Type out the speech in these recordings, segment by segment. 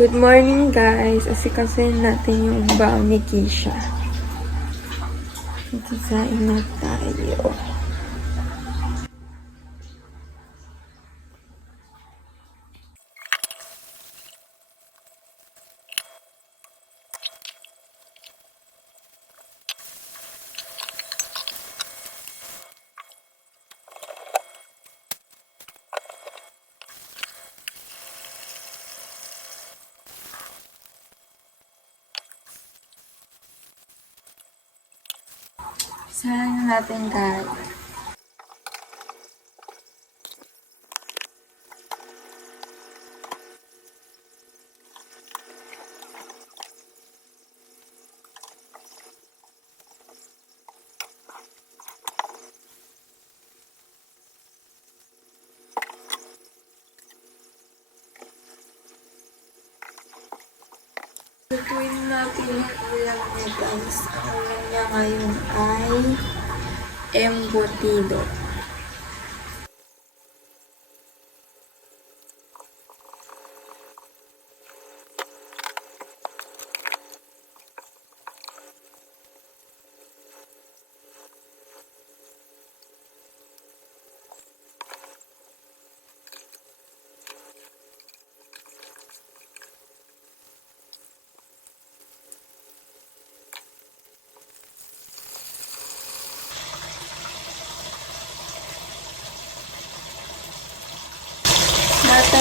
Good morning guys. Asikasin natin yung baon ni Kisha. Magsasain na tayo. Sain na natin guys. Lutuin natin yung ulam niya guys. Ang ulam niya ngayon ay embutido.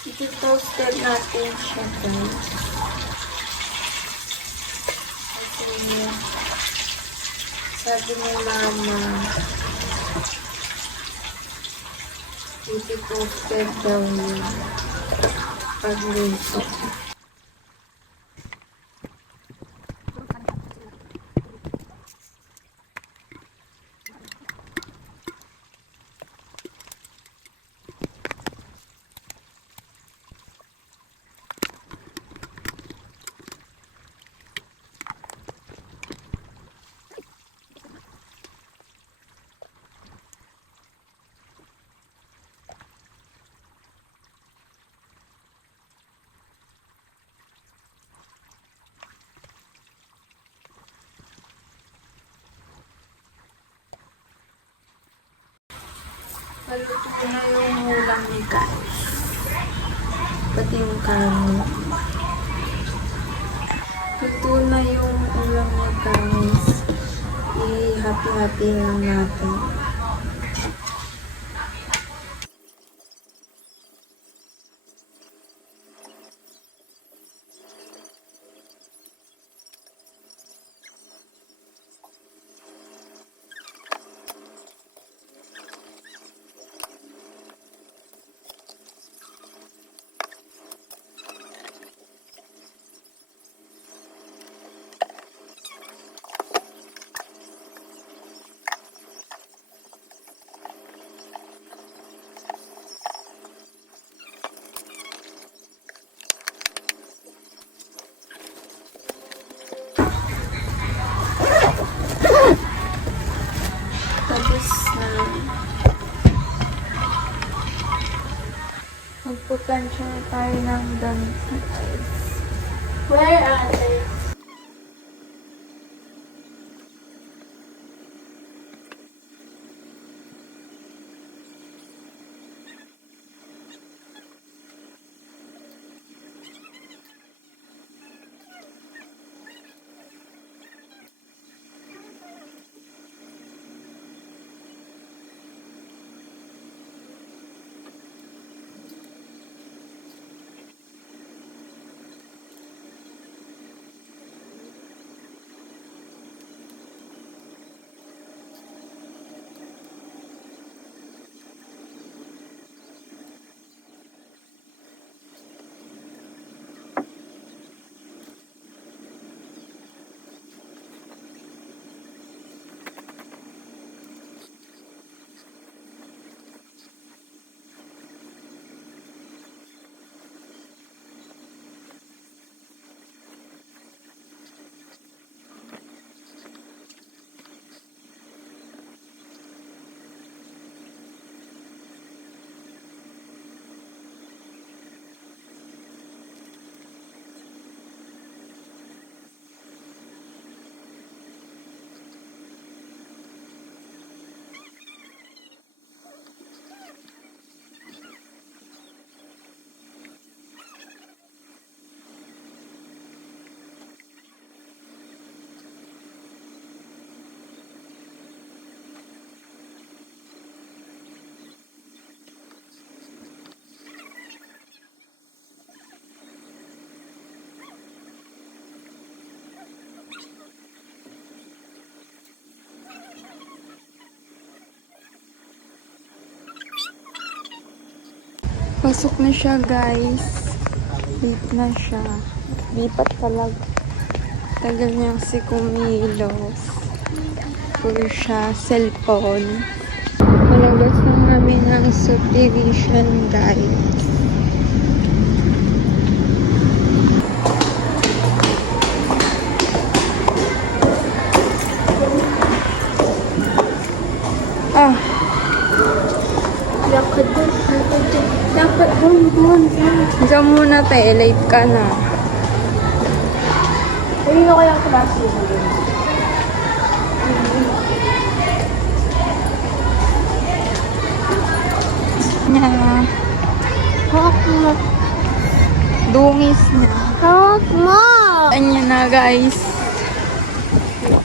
Ito-toasted natin siya guys. Kasi sabi ni mama, ito-toasted daw yun pagluto. Paluto ko na yung ulam ni guys. Pati yung kanin. Luto na yung ulam ni guys. I-happy-happy lang natin. Magpuplansya na tayo ng guys. Where are they? Pasok na siya, guys. Late na siya. Lipat talaga. Tagal niya kasi kumilos. Puro siya cellphone. Malabas na kami ng subdivision, guys. Diyan muna tayo, late ka na. Hindi ko yung klase mo din. Na, Hawak mo. dungis na. Hawak mo! Anya na, guys.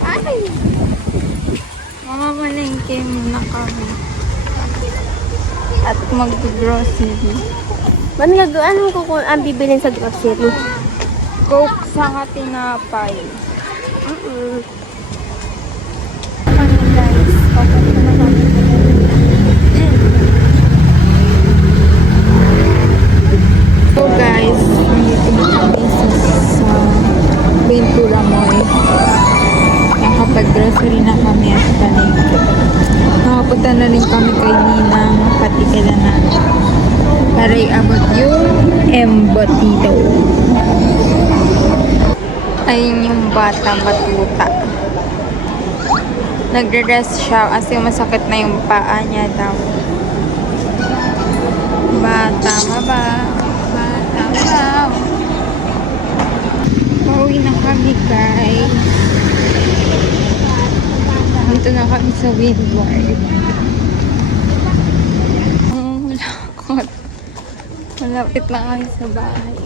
Ay! Mamamalengke muna kami. At mag-grocery. Man nga, ano ko kung ang bibilin sa grocery? Coke sa tinapay. Mm-mm. Ano guys, papunta na kami. So guys, na kami sa, Ventura Mall. Nakapag-grocery na kami at palengke. Nakapunta na rin kami kay Ninang Patikala na para iabot yung embotito. Ayun yung bata batuta. Nagre-rest siya kasi masakit na yung paa niya daw. Bata maba. Bata maba. Pauwi na kami guys. Dito na kami sa Windward. Ang lakot. Malapit na kami sa bahay.